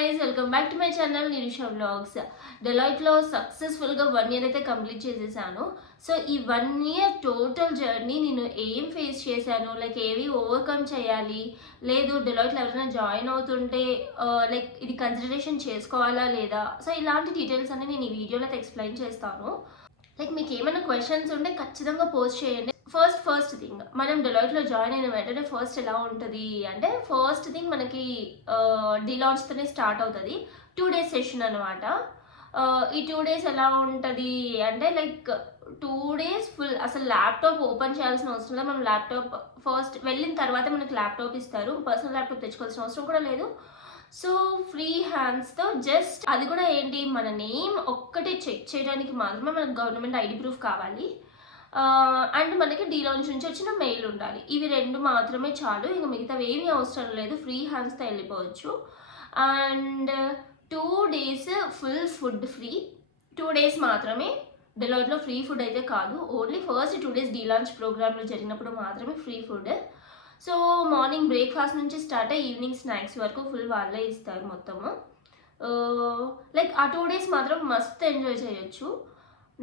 guys, welcome back to my channel Nirusha Vlogs. Deloitte లో successful గా 1 year అయితే complete చేసేసాను. సో ఈ 1 year టోటల్ జర్నీ నేను ఏం ఫేస్ చేశాను, లైక్ ఏవి ఓవర్కమ్ చేయాలి, లేదు Deloitte లో ఎవరైనా జాయిన్ అవుతుంటే లైక్ ఇది కన్సిడరేషన్ చేసుకోవాలా లేదా, సో ఇలాంటి డీటెయిల్స్ అన్ని నేను ఈ వీడియోలో అయితే ఎక్స్ప్లెయిన్ చేస్తాను. లైక్ మీకు ఏమైనా క్వశ్చన్స్ ఉంటే ఖచ్చితంగా పోస్ట్ చేయండి. ఫస్ట్ థింగ్, మనం Deloitte లో జాయిన్ అయిన వెంటనే ఫస్ట్ ఎలా ఉంటుంది అంటే, ఫస్ట్ థింగ్ మనకి డీలాంచ్తోనే స్టార్ట్ అవుతుంది. 2 days సెషన్ అనమాట. ఈ 2 days ఎలా ఉంటుంది అంటే, లైక్ 2 days ఫుల్ అసలు ల్యాప్టాప్ ఓపెన్ చేయాల్సిన అవసరం లేదు. మనం ల్యాప్టాప్ ఫస్ట్ వెళ్ళిన తర్వాత మనకి ల్యాప్టాప్ ఇస్తారు. పర్సనల్ ల్యాప్టాప్ తెచ్చుకోవాల్సిన అవసరం కూడా లేదు. సో ఫ్రీ హ్యాండ్స్తో జస్ట్ అది కూడా ఏంటి, మన నేమ్ ఒక్కటే చెక్ చేయడానికి మాత్రమే మనకు గవర్నమెంట్ ఐడి ప్రూఫ్ కావాలి. అండ్ మనకి డీలాంచ్ నుంచి వచ్చిన మెయిల్ ఉండాలి. ఇవి 2 మాత్రమే చాలు, ఇంకా మిగతావి ఏమీ అవసరం లేదు. ఫ్రీ హ్యాండ్స్తో వెళ్ళిపోవచ్చు. And 2 days full food free. 2 days మాత్రమే. Deloitte లో ఫ్రీ ఫుడ్ అయితే కాదు, ఓన్లీ ఫస్ట్ 2 days డీలాంచ్ ప్రోగ్రామ్లో జరిగినప్పుడు మాత్రమే free food. So morning breakfast నుంచి స్టార్ట్ అయ్యి ఈవినింగ్ స్నాక్స్ వరకు ఫుల్ వాళ్ళే ఇస్తారు మొత్తము. లైక్ ఆ 2 days మాత్రం మస్త్ ఎంజాయ్ చేయొచ్చు.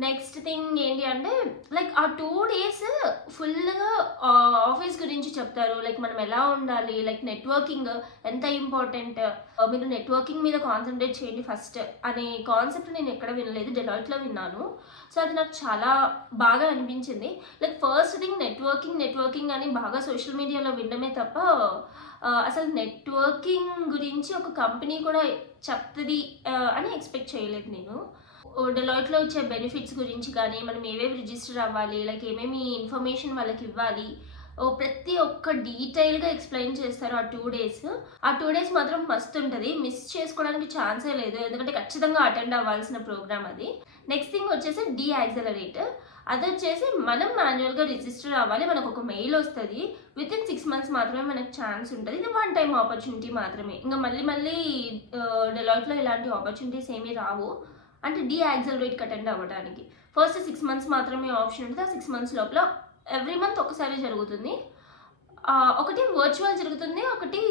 నెక్స్ట్ థింగ్ ఏంటి అంటే, లైక్ ఆ 2 days ఫుల్గా ఆఫీస్ గురించి చెప్తారు. లైక్ మనం ఎలా ఉండాలి, లైక్ నెట్వర్కింగ్ ఎంత ఇంపార్టెంట్, మీరు నెట్వర్కింగ్ మీద కాన్సన్ట్రేట్ చేయండి ఫస్ట్ అనే కాన్సెప్ట్ నేను ఎక్కడ వినలేదు, Deloitteలో విన్నాను. సో అది నాకు చాలా బాగా అనిపించింది. లైక్ ఫస్ట్ థింగ్ నెట్వర్కింగ్ అని బాగా సోషల్ మీడియాలో వినడమే తప్ప అసలు నెట్వర్కింగ్ గురించి ఒక కంపెనీ కూడా చెప్తుంది అని ఎక్స్పెక్ట్ చేయలేదు నేను. Deloitteలో వచ్చే బెనిఫిట్స్ గురించి కానీ, మనం ఏవేవి రిజిస్టర్ అవ్వాలి, లైక్ ఏమేమి ఇన్ఫర్మేషన్ వాళ్ళకి ఇవ్వాలి, ప్రతి ఒక్క డీటెయిల్గా ఎక్స్ప్లెయిన్ చేస్తారు ఆ 2 days. ఆ 2 days మాత్రం మస్తు ఉంటుంది, మిస్ చేసుకోవడానికి ఛాన్సే లేదు, ఎందుకంటే ఖచ్చితంగా అటెండ్ అవ్వాల్సిన ప్రోగ్రామ్ అది. నెక్స్ట్ థింగ్ వచ్చేసి డీయాక్సలరేట్. అది వచ్చేసి మనం మాన్యువల్గా రిజిస్టర్ అవ్వాలి. మనకు ఒక మెయిల్ వస్తుంది. వితిన్ 6 months మాత్రమే మనకు ఛాన్స్ ఉంటుంది. ఇది 1 time ఆపర్చునిటీ మాత్రమే. ఇంకా మళ్ళీ Deloitteలో ఇలాంటి ఆపర్చునిటీస్ ఏమీ రావు. అంటే డీయాక్సలరేట్కి అటెండ్ అవ్వడానికి ఫస్ట్ 6 months మాత్రమే ఆప్షన్ ఉంటుంది. ఆ 6 months లోపల ఎవ్రీ మంత్ ఒకసారి జరుగుతుంది. ఒకటి వర్చువల్ జరుగుతుంది, ఒకటి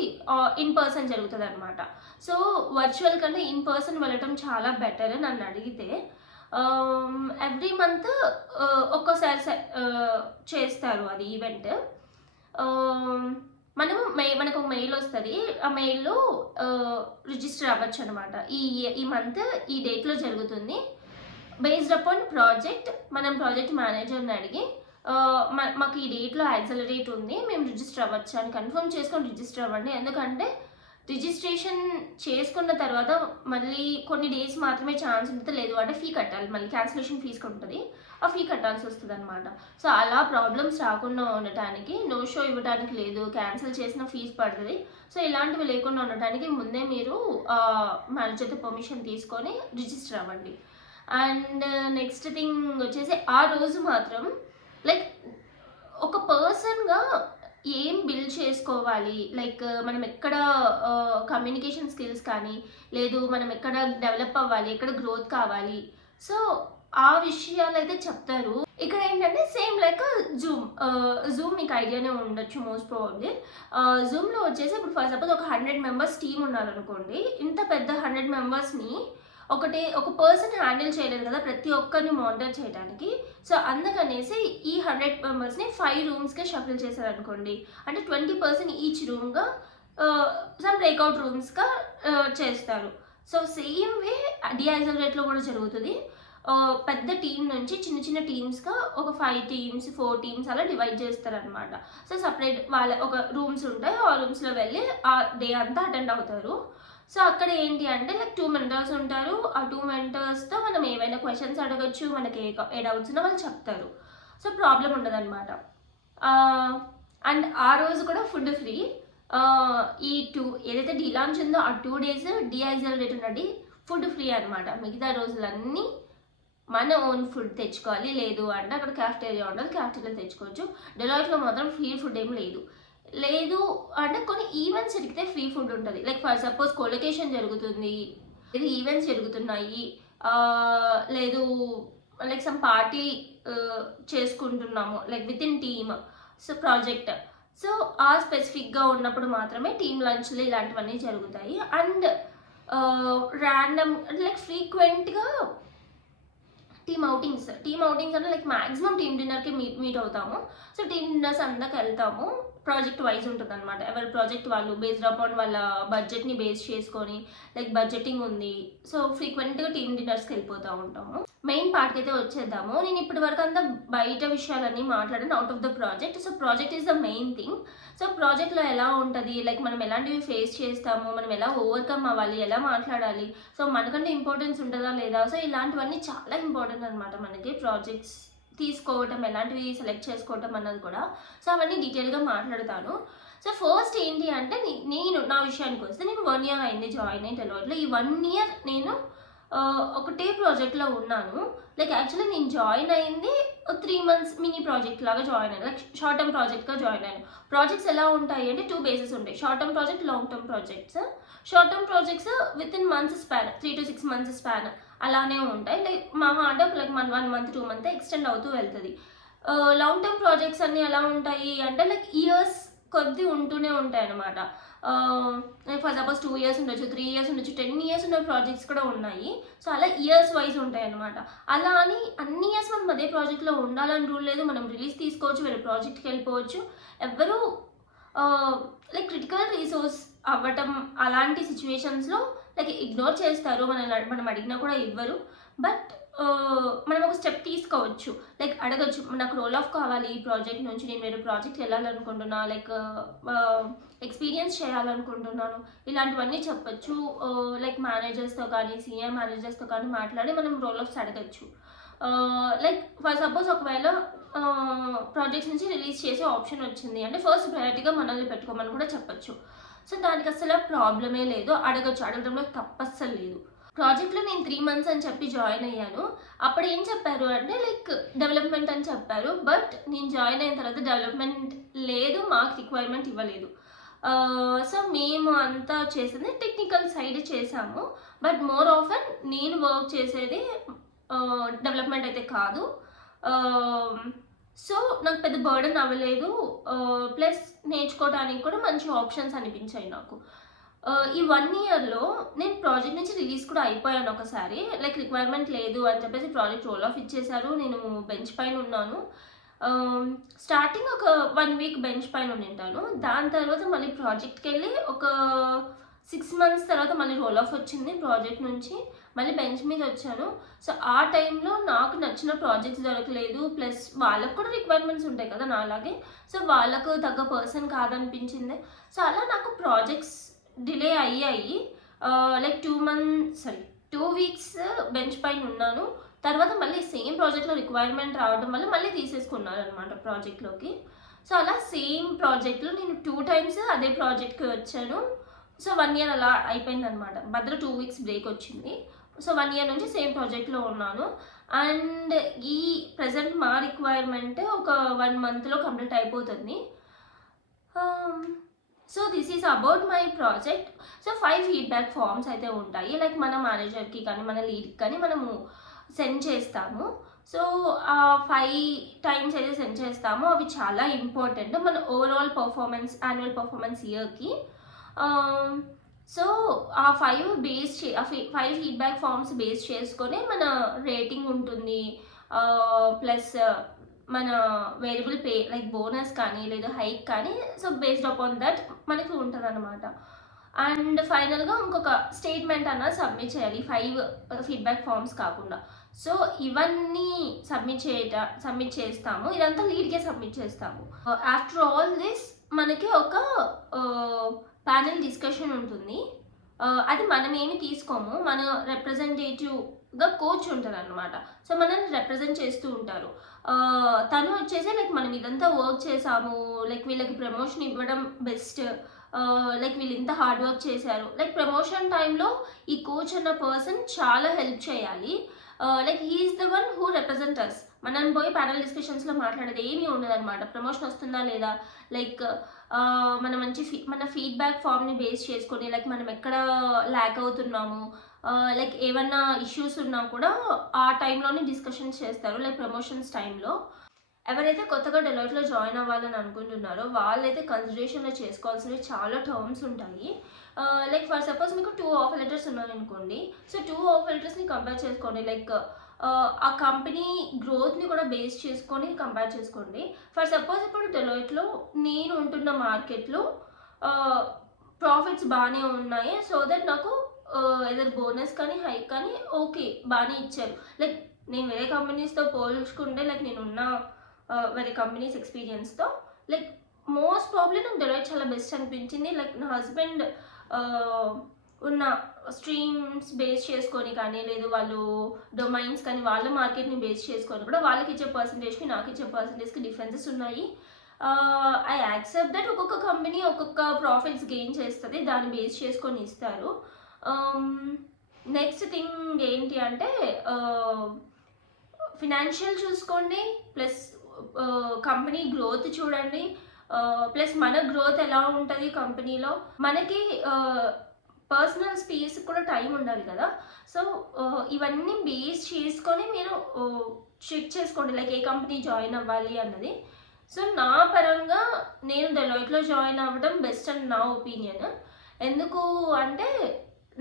ఇన్ పర్సన్ జరుగుతుంది అనమాట. సో వర్చువల్ కంటే ఇన్ పర్సన్ వెళ్ళటం చాలా బెటర్ నన్ను అడిగితే. ఎవ్రీ మంత్ ఒక్కోసారి చేస్తారు అది ఈవెంట్. మనకు ఒక మెయిల్ వస్తుంది. ఆ మెయిల్లో రిజిస్టర్ అవ్వచ్చు అనమాట. ఈ మంత్ ఈ డేట్లో జరుగుతుంది. బేస్డ్ అపాన్ ప్రాజెక్ట్ మనం ప్రాజెక్ట్ మేనేజర్ని అడిగి మాకు ఈ డేట్లో యాక్సలరేట్ ఉంది, మేము రిజిస్టర్ అవ్వచ్చు అని కన్ఫర్మ్ చేసుకొని రిజిస్టర్ అవ్వండి. ఎందుకంటే రిజిస్ట్రేషన్ చేసుకున్న తర్వాత మళ్ళీ కొన్ని డేస్ మాత్రమే ఛాన్స్ ఉంటుంది, లేదు అంటే ఫీ కట్టాలి, మళ్ళీ క్యాన్సిలేషన్ ఫీజ్ ఉంటుంది, ఆ ఫీ కట్టాల్సి వస్తుంది అనమాట. సో అలా ప్రాబ్లమ్స్ రాకుండా ఉండటానికి, నో షో ఇవ్వడానికి లేదు, క్యాన్సిల్ చేసిన ఫీజు పడుతుంది. సో ఇలాంటివి లేకుండా ఉండటానికి ముందే మీరు మేనేజర్తో పర్మిషన్ తీసుకొని రిజిస్టర్ అవ్వండి. అండ్ నెక్స్ట్ థింగ్ వచ్చేసి, ఆ రోజు మాత్రం లైక్ ఒక పర్సన్గా ఏం బిల్డ్ చేసుకోవాలి, లైక్ మనం ఎక్కడ కమ్యూనికేషన్ స్కిల్స్ కానీ, లేదు మనం ఎక్కడ డెవలప్ అవ్వాలి, ఎక్కడ గ్రోత్ కావాలి, సో ఆ విషయాలు అయితే చెప్తారు. ఇక్కడ ఏంటంటే సేమ్ లైక్ జూమ్ మీకు ఐడియానే ఉండొచ్చు మోస్ట్ ప్రాబబ్లీ. జూమ్లో వచ్చేసి ఇప్పుడు ఫర్ సపోజ్ ఒక 100 members టీమ్ ఉన్నారనుకోండి. ఇంత పెద్ద 100 membersని ఒక పర్సన్ హ్యాండిల్ చేయలేదు కదా ప్రతి ఒక్కరిని మానిటర్ చేయడానికి. సో అందుకనేసి ఈ 100 membersని 5 rooms షఫిల్ చేశారనుకోండి. అంటే 20% ఈచ్ రూమ్గా సమ్ బ్రేక్అవుట్ రూమ్స్గా చేస్తారు. సో సేమ్ వే డీయాక్సలరేట్లో కూడా జరుగుతుంది. పెద్ద టీం నుంచి చిన్న టీమ్స్గా ఒక 5 teams 4 teams అలా డివైడ్ చేస్తారనమాట. సో సపరేట్ వాళ్ళ ఒక రూమ్స్ ఉంటాయి, ఆ రూమ్స్లో వెళ్ళి ఆ డే అంతా అటెండ్ అవుతారు. సో అక్కడ ఏంటి అంటే, లైక్ 2 mentors ఉంటారు. ఆ 2 mentorsతో మనం ఏవైనా క్వశ్చన్స్ అడగచ్చు, మనకి ఏ డౌట్స్ ఉన్నా వాళ్ళు చెప్తారు. సో ప్రాబ్లం ఉండదు అనమాట. అండ్ ఆ రోజు కూడా ఫుడ్ ఫ్రీ. ఏదైతే డీలాంచ్ ఉందో ఆ 2 days డీయాక్సలరేట్ ఉన్నది ఫుడ్ ఫ్రీ అనమాట. మిగతా రోజులన్నీ మన ఓన్ ఫుడ్ తెచ్చుకోవాలి, లేదు అంటే అక్కడ క్యాఫ్టేరియా ఉండదు, క్యాఫ్టేరియా తెచ్చుకోవచ్చు. Deloitteలో మాత్రం ఫ్రీ ఫుడ్ ఏం లేదు అంటే కొన్ని ఈవెంట్స్ జరిగితే ఫ్రీ ఫుడ్ ఉంటుంది. లైక్ ఫర్ సపోజ్ కొలొకేషన్ జరుగుతుంది, ఇది ఈవెంట్స్ జరుగుతున్నాయి, లేదు లైక్ సమ్ పార్టీ చేసుకుంటున్నాము like with in team, so project, so ఆ స్పెసిఫిక్గా ఉన్నప్పుడు మాత్రమే టీమ్ లంచ్లు ఇలాంటివన్నీ జరుగుతాయి. అండ్ ర్యాండమ్ లైక్ ఫ్రీక్వెంట్గా టీమ్ అవుటింగ్స్ అంటే లైక్ మాక్సిమం టీమ్ డిన్నర్కి మీట్ అవుతాము. సో టీమ్ డిన్నర్స్ అందరికి వెళ్తాము. ప్రాజెక్ట్ వైజ్ ఉంటుంది అనమాట. ఎవరి ప్రాజెక్ట్ వాళ్ళు బేస్డ్ అపాన్ వాళ్ళ బడ్జెట్ని బేస్ చేసుకొని లైక్ బడ్జెటింగ్ ఉంది. సో ఫ్రీక్వెంట్గా టీమ్ డిన్నర్స్కి వెళ్ళిపోతూ ఉంటాము. మెయిన్ పార్ట్కి అయితే వచ్చేద్దాము. నేను ఇప్పటి వరకు అంతా బయట విషయాలన్నీ మాట్లాడాను out of the project. So project is the main thing. So ప్రాజెక్ట్లో ఎలా ఉంటుంది, లైక్ మనం ఎలాంటివి ఫేస్ చేస్తాము, మనం ఎలా ఓవర్కమ్ అవ్వాలి, ఎలా మాట్లాడాలి, సో మనకంటే ఇంపార్టెన్స్ ఉంటుందా లేదా, సో ఇలాంటివన్నీ చాలా ఇంపార్టెంట్ అనమాట మనకి ప్రాజెక్ట్స్ తీసుకోవటం, ఎలాంటివి సెలెక్ట్ చేసుకోవటం అన్నది కూడా. సో అవన్నీ డీటెయిల్గా మాట్లాడతాను. సో ఫస్ట్ ఏంటి అంటే నేను నా విషయానికి వస్తే నేను 1 year అయింది జాయిన్ అయ్యి డెలాయిట్లో. ఈ 1 year నేను ఒకటే ప్రాజెక్ట్లో ఉన్నాను. లైక్ యాక్చువల్లీ నేను జాయిన్ అయింది 3 months మినీ ప్రాజెక్ట్ లాగా జాయిన్ అయ్యాను. లైక్ షార్ట్ టర్మ్ ప్రాజెక్ట్గా జాయిన్ అయ్యాను. ప్రాజెక్ట్స్ ఎలా ఉంటాయి అంటే 2 bases ఉంటాయి. Short term project, long term projects. Short term projects with in months span, 3 to 6 months span అలానే ఉంటాయి. లైక్ మహా అంటే లైక్ 1 month 2 month ఎక్స్టెండ్ అవుతూ వెళ్తుంది. లాంగ్ టర్మ్ ప్రాజెక్ట్స్ అన్నీ ఎలా ఉంటాయి అంటే లైక్ ఇయర్స్ కొద్ది ఉంటూనే ఉంటాయి అనమాట. ఫర్ సపోజ్ 2 years ఉండొచ్చు, 3 years ఉండొచ్చు, 10 years ఉన్న ప్రాజెక్ట్స్ కూడా ఉన్నాయి. సో అలా ఇయర్స్ వైజ్ ఉంటాయి అనమాట. అలా అని అన్ని ఇయర్స్ మనం అదే ప్రాజెక్ట్లో ఉండాలని రూల్ లేదు. మనం రిలీజ్ తీసుకోవచ్చు, వేరే ప్రాజెక్ట్కి వెళ్ళిపోవచ్చు. ఎవ్వరూ లైక్ క్రిటికల్ రీసోర్స్ అవ్వటం అలాంటి సిచ్యువేషన్స్లో లైక్ ఇగ్నోర్ చేస్తారు. మనం అడిగినా కూడా ఇవ్వరు. బట్ మనం ఒక స్టెప్ తీసుకోవచ్చు. లైక్ అడగచ్చు, నాకు రోల్ ఆఫ్ కావాలి ఈ ప్రాజెక్ట్ నుంచి, నేను వేరే ప్రాజెక్ట్కి వెళ్ళాలనుకుంటున్నా, లైక్ ఎక్స్పీరియన్స్ చేయాలనుకుంటున్నాను, ఇలాంటివన్నీ చెప్పచ్చు. లైక్ మేనేజర్స్తో కానీ సీనియర్ మేనేజర్స్తో కానీ మాట్లాడి మనం రోల్ ఆఫ్స్ అడగచ్చు. లైక్ ఫర్ సపోజ్ ఒకవేళ ప్రాజెక్ట్స్ నుంచి రిలీజ్ చేసే ఆప్షన్ వచ్చింది అంటే ఫస్ట్ ప్రయారిటీగా మనల్ని పెట్టుకోమని కూడా చెప్పచ్చు. సో దానికి అసలు ప్రాబ్లమే లేదు, అడగచ్చు. అడగడంలో తప్పస్సలు లేదు. ప్రాజెక్ట్లో నేను 3 months అని చెప్పి జాయిన్ అయ్యాను. అప్పుడు ఏం చెప్పారు అంటే లైక్ డెవలప్మెంట్ అని చెప్పారు. బట్ నేను జాయిన్ అయిన తర్వాత డెవలప్మెంట్ లేదు, మాకు రిక్వైర్మెంట్ ఇవ్వలేదు. సో మేము అంతా చేసేది టెక్నికల్ సైడ్ చేసాము. బట్ మోర్ ఆఫెన్ నేను వర్క్ చేసేది డెవలప్మెంట్ అయితే కాదు. సో నాకు పెద్ద బర్డెన్ అవ్వలేదు. ప్లస్ నేర్చుకోవడానికి కూడా మంచి ఆప్షన్స్ అనిపించాయి నాకు. ఈ 1 yearలో నేను ప్రాజెక్ట్ నుంచి రిలీజ్ కూడా అయిపోయాను ఒకసారి. లైక్ రిక్వైర్మెంట్ లేదు అని చెప్పేసి ప్రాజెక్ట్ రోల్ ఆఫ్ ఇచ్చేశారు. నేను బెంచ్ పైన ఉన్నాను. స్టార్టింగ్ ఒక 1 week బెంచ్ పైన ఉంటాను. దాని తర్వాత మళ్ళీ ప్రాజెక్ట్కి వెళ్ళి ఒక 6 months తర్వాత మళ్ళీ రోల్ ఆఫ్ వచ్చింది ప్రాజెక్ట్ నుంచి. మళ్ళీ బెంచ్ మీద వచ్చాను. సో ఆ టైంలో నాకు నచ్చిన ప్రాజెక్ట్స్ దొరకలేదు. ప్లస్ వాళ్ళకు కూడా రిక్వైర్మెంట్స్ ఉంటాయి కదా నాలాగే. సో వాళ్ళకు తగ్గ పర్సన్ కాదనిపించింది. సో అలా నాకు ప్రాజెక్ట్స్ డిలే అయ్యాయి. లైక్ 2 weeks బెంచ్ పైన ఉన్నాను. తర్వాత మళ్ళీ సేమ్ ప్రాజెక్ట్లో రిక్వైర్మెంట్ రావడం వల్ల మళ్ళీ తీసేసుకున్నారు అనమాట ప్రాజెక్ట్లోకి. సో అలా సేమ్ ప్రాజెక్ట్లో నేను 2 times అదే ప్రాజెక్ట్కి వచ్చాను. సో 1 year అలా అయిపోయింది అనమాట. మధ్యలో 2 weeks బ్రేక్ వచ్చింది. సో 1 year నుంచి సేమ్ ప్రాజెక్ట్లో ఉన్నాను. అండ్ ఈ ప్రజెంట్ మా రిక్వైర్మెంట్ ఒక 1 monthలో కంప్లీట్ అయిపోతుంది. So this is about my project. So 5 feedback forms అయితే ఉంటాయి. లైక్ మన మేనేజర్కి కానీ మన లీడ్కి కానీ మనము సెండ్ చేస్తాము. సో 5 times అయితే సెండ్ చేస్తాము. అవి చాలా ఇంపార్టెంట్ మన ఓవరాల్ పర్ఫార్మెన్స్, యాన్యువల్ పర్ఫార్మెన్స్ ఇయర్కి. సో ఆ 5 ఫీడ్బ్యాక్ ఫామ్స్ బేస్ చేసుకొని మన రేటింగ్ ఉంటుంది. ప్లస్ మన వేరియబుల్ పే లైక్ బోనస్ కానీ లేదా హైక్ కానీ, సో బేస్డ్ అపాన్ దట్ మనకి ఉంటుంది అనమాట. అండ్ ఫైనల్గా ఇంకొక స్టేట్మెంట్ అన్న సబ్మిట్ చేయాలి 5 ఫీడ్బ్యాక్ ఫామ్స్ కాకుండా. సో ఇవన్నీ సబ్మిట్ చేస్తాము. ఇదంతా లీడ్కే సబ్మిట్ చేస్తాము. ఆఫ్టర్ ఆల్ దిస్ మనకి ఒక ప్యానెల్ డిస్కషన్ ఉంటుంది. అది మనం ఏమి తీసుకోము, మన రిప్రజెంటేటివ్గా కోచ్ ఉంటారు అనమాట. సో మనల్ని రిప్రజెంట్ చేస్తూ ఉంటారు. తను వచ్చేసి లైక్ మనం ఇదంతా వర్క్ చేసాము, లైక్ వీళ్ళకి ప్రమోషన్ ఇవ్వడం బెస్ట్, లైక్ వీళ్ళు ఇంత హార్డ్ వర్క్ చేశారు. లైక్ ప్రమోషన్ టైంలో ఈ కోచ్ అన్న పర్సన్ చాలా హెల్ప్ చేయాలి. Like he is the one who represent us. మనం పోయి ప్యానల్ డిస్కషన్స్లో మాట్లాడేది ఏమీ ఉండదు అనమాట. ప్రమోషన్ వస్తుందా లేదా, లైక్ మన ఫీడ్బ్యాక్ ఫామ్ని బేస్ చేసుకొని లైక్ మనం ఎక్కడ ల్యాక్ అవుతున్నాము, లైక్ ఏమన్నా ఇష్యూస్ ఉన్నా కూడా ఆ టైంలోనే డిస్కషన్స్ చేస్తారు. లైక్ ప్రమోషన్స్ టైంలో ఎవరైతే కొత్తగా డెలాయిట్లో జాయిన్ అవ్వాలని అనుకుంటున్నారో వాళ్ళైతే కన్సిడరేషన్లో చేసుకోవాల్సినవి చాలా టర్మ్స్ ఉంటాయి. లైక్ ఫర్ సపోజ్ మీకు 2 ఆఫర్ లెటర్స్ ఉన్నాయనుకోండి. సో 2 ఆఫర్ లెటర్స్ని కంపేర్ చేసుకోండి. లైక్ ఆ కంపెనీ గ్రోత్ని కూడా బేస్ చేసుకొని కంపేర్ చేసుకోండి. ఫర్ సపోజ్ ఇప్పుడు డెలాయిట్లో నేను ఉంటున్న మార్కెట్లో ప్రాఫిట్స్ బాగానే ఉన్నాయి. సో దట్ నాకు ఏదైనా బోనస్ కానీ హైక్ కానీ ఓకే బాగానే ఇచ్చారు. లైక్ నేను వేరే కంపెనీస్తో పోల్చుకుంటే లైక్ నేనున్న వేరే కంపెనీస్ ఎక్స్పీరియన్స్తో లైక్ మోస్ట్ ప్రాబ్లీ నాకు డెలాయిట్ చాలా బెస్ట్ అనిపించింది. లైక్ నా హస్బెండ్ ఉన్న స్ట్రీమ్స్ బేస్ చేసుకొని కానీ లేదు వాళ్ళు డొమైన్స్ కానీ వాళ్ళ మార్కెట్ని బేస్ చేసుకొని కూడా వాళ్ళకి ఇచ్చే పర్సంటేజ్కి నాకు ఇచ్చే పర్సంటేజ్కి డిఫరెన్సెస్ ఉన్నాయి. ఐ యాక్సెప్ట్ దట్ ఒక్కొక్క కంపెనీ ఒక్కొక్క ప్రాఫిట్స్ గెయిన్ చేస్తుంది, దాన్ని బేస్ చేసుకొని ఇస్తారు. నెక్స్ట్ థింగ్ ఏంటి అంటే ఫినాన్షియల్ చూసుకోండి, ప్లస్ కంపెనీ గ్రోత్ చూడండి, ప్లస్ మన గ్రోత్ ఎలా ఉంటుంది కంపెనీలో. మనకి పర్సనల్ స్పేస్ కూడా టైం ఉండాలి కదా. సో ఇవన్నీ బేస్ చేసుకొని మీరు చెక్ చేసుకోండి లైక్ ఏ కంపెనీ జాయిన్ అవ్వాలి అన్నది. సో నా పరంగా నేను డెలాయిట్లో జాయిన్ అవ్వడం బెస్ట్ అని నా ఒపీనియన్. ఎందుకు అంటే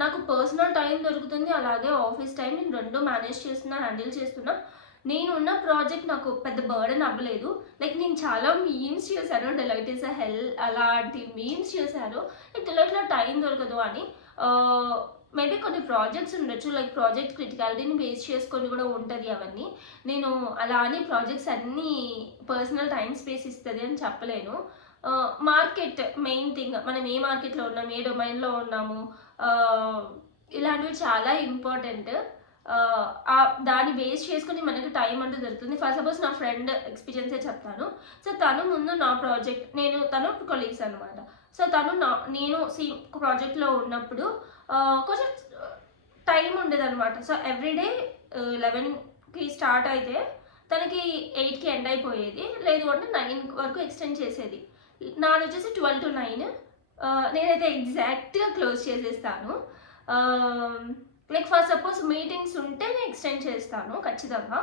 నాకు పర్సనల్ టైం దొరుకుతుంది, అలాగే ఆఫీస్ టైం నేను రెండు మేనేజ్ చేస్తున్నా, హ్యాండిల్ చేస్తున్నా. నేను ఉన్న ప్రాజెక్ట్ నాకు పెద్ద బర్డెన్ అవ్వలేదు. లైక్ నేను చాలా మీమ్స్ చేశాను, డెలాయిట్ ఇస్ అ హెల్ అలాంటి మీమ్స్ చేశాను. లైక్ డెలాయిట్లో టైం దొరకదు అని. మేబీ కొన్ని ప్రాజెక్ట్స్ ఉండొచ్చు, లైక్ ప్రాజెక్ట్ క్రిటికాలిటీని బేస్ చేసుకొని కూడా ఉంటుంది అవన్నీ. నేను అలా అని ప్రాజెక్ట్స్ అన్నీ పర్సనల్ టైం స్పేస్ ఇస్తుంది అని చెప్పలేను. మార్కెట్ మెయిన్ థింగ్, మనం ఏ మార్కెట్లో ఉన్నాము, ఏ డొమైన్లో ఉన్నాము, ఇలాంటివి చాలా ఇంపార్టెంట్. దాన్ని బేస్ చేసుకుని మనకి టైం అంటూ దొరుకుతుంది. ఫర్ సపోజ్ నా ఫ్రెండ్ ఎక్స్పీరియన్సే చెప్తాను. సో తను ముందు నా ప్రాజెక్ట్, తను కొలీగ్స్ అనమాట. సో నేను సేమ్ ప్రాజెక్ట్లో ఉన్నప్పుడు కొంచెం టైం ఉండేదన్నమాట. సో ఎవ్రీడే 11కి స్టార్ట్ అయితే తనకి 8కి ఎండ్ అయిపోయేది, లేదు అంటే 9 వరకు ఎక్స్టెండ్ చేసేది. నాది వచ్చేసి 12 to 9. నేనైతే ఎగ్జాక్ట్గా క్లోజ్ చేసేస్తాను. లైక్ ఫర్ సపోజ్ మీటింగ్స్ ఉంటే నేను ఎక్స్టెండ్ చేస్తాను ఖచ్చితంగా.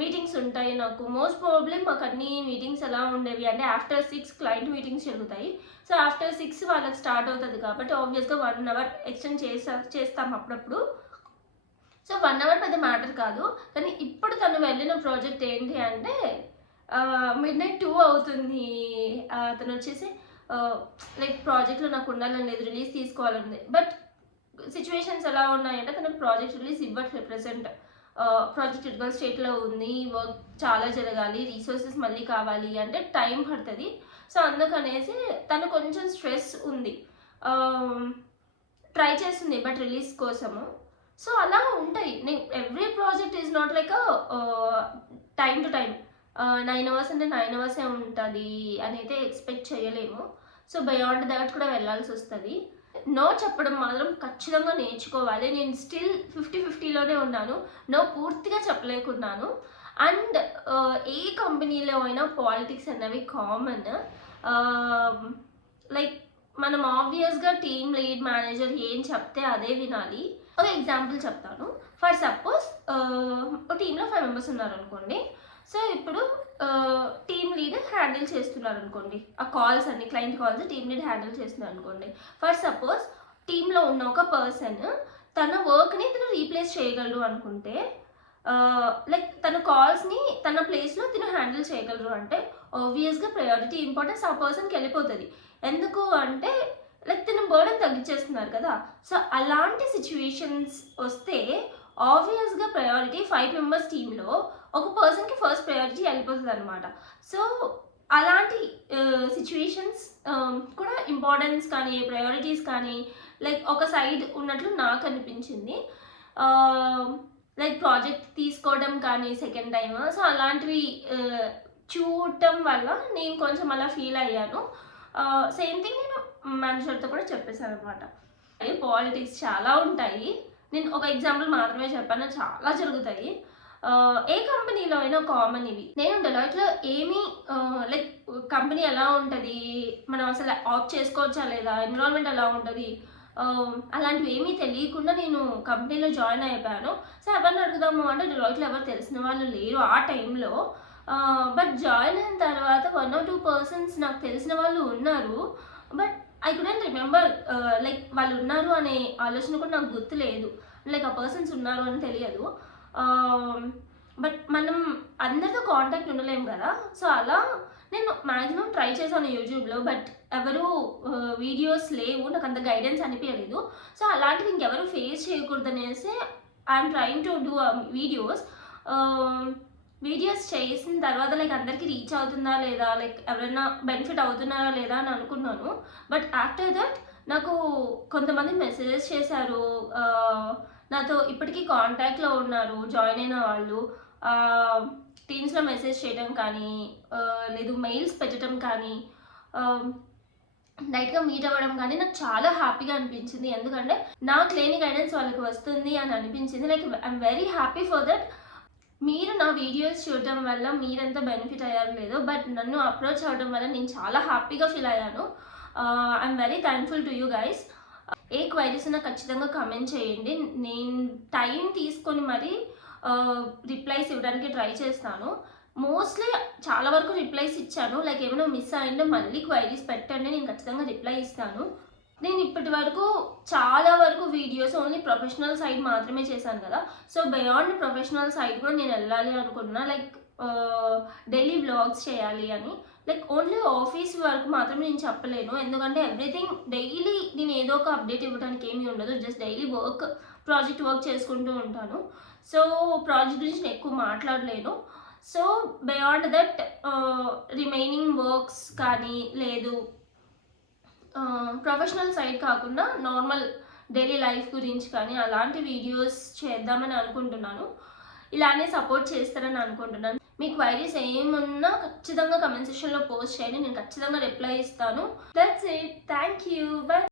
మీటింగ్స్ ఉంటాయి నాకు. మోస్ట్ ప్రాబ్లీ మాకు అన్ని మీటింగ్స్ ఎలా ఉండేవి అంటే ఆఫ్టర్ 6 క్లయింట్ మీటింగ్స్ జరుగుతాయి. సో ఆఫ్టర్ 6 వాళ్ళకి స్టార్ట్ అవుతుంది కాబట్టి ఆబ్వియస్గా 1 hour ఎక్స్టెండ్ చేస్తాం అప్పుడప్పుడు. సో 1 hour పెద్ద మ్యాటర్ కాదు. కానీ ఇప్పుడు తను వెళ్ళిన ప్రాజెక్ట్ ఏంటి అంటే midnight 2 అవుతుంది. తను వచ్చేసి లైక్ ప్రాజెక్ట్లో నాకు ఉండాలని లేదు, రిలీజ్ తీసుకోవాలని. బట్ సిచ్యువేషన్స్ ఎలా ఉన్నాయంటే తనకు ప్రాజెక్ట్ రిలీజ్ ఇవ్వట్లేదు ప్రెసెంట్. ప్రాజెక్ట్ క్రిటికల్ స్టేట్లో ఉంది, వర్క్ చాలా జరగాలి, రీసోర్సెస్ మళ్ళీ కావాలి అంటే టైం పడుతుంది. సో అందుకనేసి తను కొంచెం స్ట్రెస్ ఉంది, ట్రై చేస్తుంది బట్ రిలీజ్ కోసము. సో అలా ఉంటాయి. Every project is not like time to time 9 hours అంటే 9 hours ఉంటుంది అని అయితే ఎక్స్పెక్ట్ చేయలేము. సో బియాండ్ దాట్ కూడా వెళ్ళాల్సి వస్తుంది. నో చెప్పడం మాత్రం ఖచ్చితంగా నేర్చుకోవాలి. నేను స్టిల్ 50-50లోనే ఉన్నాను, నో పూర్తిగా చెప్పలేకున్నాను. అండ్ ఏ కంపెనీలో అయినా పాలిటిక్స్ అనేవి కామన్. లైక్ మనం ఆబ్వియస్గా టీమ్ లీడ్ మేనేజర్ ఏం చెప్తే అదే వినాలి. ఒక ఎగ్జాంపుల్ చెప్తాను. ఫర్ సపోజ్ టీంలో 5 members ఉన్నారనుకోండి. సో ఇప్పుడు టీమ్ లీడ్ హ్యాండిల్ చేస్తున్నారు అనుకోండి, ఆ కాల్స్ అన్ని client calls team lead handle చేస్తున్నారు అనుకోండి. ఫర్ సపోజ్ టీంలో ఉన్న ఒక పర్సన్ తన వర్క్ని తను రీప్లేస్ చేయగలరు అనుకుంటే, లైక్ తన కాల్స్ని తన ప్లేస్లో తిను హ్యాండిల్ చేయగలరు అంటే ఆబ్వియస్గా ప్రయారిటీ ఇంపార్టెన్స్ ఆ పర్సన్కి వెళ్ళిపోతుంది. ఎందుకు అంటే లైక్ తిన బర్డెన్ తగ్గించేస్తున్నారు కదా. సో అలాంటి సిచ్యువేషన్స్ వస్తే ఆబ్వియస్గా ప్రయారిటీ 5 members టీంలో ఒక పర్సన్కి ఫస్ట్ ప్రయారిటీ వెళ్ళిపోతుంది అనమాట. సో అలాంటి సిచ్యువేషన్స్ కూడా ఇంపార్టెన్స్ కానీ ప్రయారిటీస్ కానీ లైక్ ఒక సైడ్ ఉన్నట్లు నాకు అనిపించింది. లైక్ ప్రాజెక్ట్ తీసుకోవడం కానీ సెకండ్ టైం, సో అలాంటివి చూడటం వల్ల నేను కొంచెం అలా ఫీల్ అయ్యాను. సేమ్ థింగ్ నేను మేనేజర్తో కూడా చెప్పేశాను అనమాట. పాలిటిక్స్ చాలా ఉంటాయి, నేను ఒక ఎగ్జాంపుల్ మాత్రమే చెప్పాను, చాలా జరుగుతాయి. ఏ కంపెనీలో అయినా కామన్ ఇవి. నేను డెలాయిట్లో ఏమీ లైక్ కంపెనీ ఎలా ఉంటుంది, మనం అసలు ఆఫ్ చేసుకోవచ్చా లేదా, ఎన్విరాన్మెంట్ ఎలా ఉంటుంది, అలాంటివి ఏమీ తెలియకుండా నేను కంపెనీలో జాయిన్ అయిపోయాను. సో ఎవరిని అడుగుదాము అంటే డెలాయిట్లో ఎవరు తెలిసిన వాళ్ళు లేరు ఆ టైంలో. బట్ జాయిన్ అయిన తర్వాత 1 or 2 persons నాకు తెలిసిన వాళ్ళు ఉన్నారు. But I couldn't remember like వాళ్ళు ఉన్నారు అనే ఆలోచన కూడా నాకు గుర్తు లేదు, లైక్ ఆ పర్సన్స్ ఉన్నారు అని తెలియదు. బట్ మనం అందరితో కాంటాక్ట్ ఉండలేము కదా, సో అలా నేను మ్యాక్సిమం ట్రై చేశాను యూట్యూబ్లో, బట్ ఎవరు వీడియోస్ లేవు, నాకు అంత గైడెన్స్ అనిపించలేదు. సో అలాంటివి ఇంకెవరు ఫేస్ చేయకూడదు అనేసి I'm trying to do videos చేసిన తర్వాత లైక్ అందరికీ రీచ్ అవుతుందా లేదా, లైక్ ఎవరైనా బెనిఫిట్ అవుతున్నారా లేదా అని అనుకున్నాను. బట్ ఆఫ్టర్ దట్ నాకు కొంతమంది మెసేజెస్ చేశారు, నాతో ఇప్పటికీ కాంటాక్ట్లో ఉన్నారు జాయిన్ అయిన వాళ్ళు. టీమ్స్లో మెసేజ్ చేయడం కానీ, లేదు మెయిల్స్ పెట్టడం కానీ, డైరెక్ట్గా మీట్ అవ్వడం కానీ నాకు చాలా హ్యాపీగా అనిపించింది. ఎందుకంటే నాకు లేని గైడెన్స్ వాళ్ళకి వస్తుంది అని అనిపించింది. Like I'm very happy for that. మీరు నా వీడియోస్ చూడటం వల్ల మీరెంత బెనిఫిట్ అయ్యారు లేదో, బట్ నన్ను అప్రోచ్ అవ్వడం వల్ల నేను చాలా హ్యాపీగా ఫీల్ అయ్యాను. I'm very thankful to you guys. A queries ఉన్నా ఖచ్చితంగా కమెంట్ చేయండి, నేను టైం తీసుకొని మరి రిప్లైస్ ఇవ్వడానికి ట్రై చేస్తాను. మోస్ట్లీ చాలా వరకు రిప్లైస్ ఇచ్చాను, లైక్ ఏమైనా మిస్ అయిందో మళ్ళీ క్వైరీస్ పెట్టండి, నేను ఖచ్చితంగా రిప్లై ఇస్తాను. నేను ఇప్పటి వరకు చాలా వరకు వీడియోస్ ఓన్లీ ప్రొఫెషనల్ సైడ్ మాత్రమే చేశాను కదా, సో బియాండ్ ప్రొఫెషనల్ సైడ్ కూడా నేను వెళ్ళాలి అనుకున్నా. లైక్ డైలీ వ్లాగ్స్ చేయాలి అని, లైక్ ఓన్లీ ఆఫీస్ వర్క్ మాత్రం నేను చెప్పలేను, ఎందుకంటే ఎవ్రీథింగ్ డైలీ నేను ఏదో ఒక అప్డేట్ ఇవ్వడానికి ఏమీ ఉండదు, జస్ట్ డైలీ ప్రాజెక్ట్ వర్క్ చేసుకుంటూ ఉంటాను. సో ప్రాజెక్ట్ గురించి నేను ఎక్కువ మాట్లాడలేను. So beyond that remaining works కానీ, లేదు ప్రొఫెషనల్ సైడ్ కాకుండా నార్మల్ డైలీ లైఫ్ గురించి కానీ అలాంటి వీడియోస్ చేద్దామని అనుకుంటున్నాను. ఇలానే సపోర్ట్ చేస్తారని అనుకుంటున్నాను. మీ క్వైరీస్ ఏమున్నా ఖచ్చితంగా కమెంట్ సెక్షన్లో పోస్ట్ చేయండి, నేను ఖచ్చితంగా రిప్లై ఇస్తాను. That's it, thank you, by.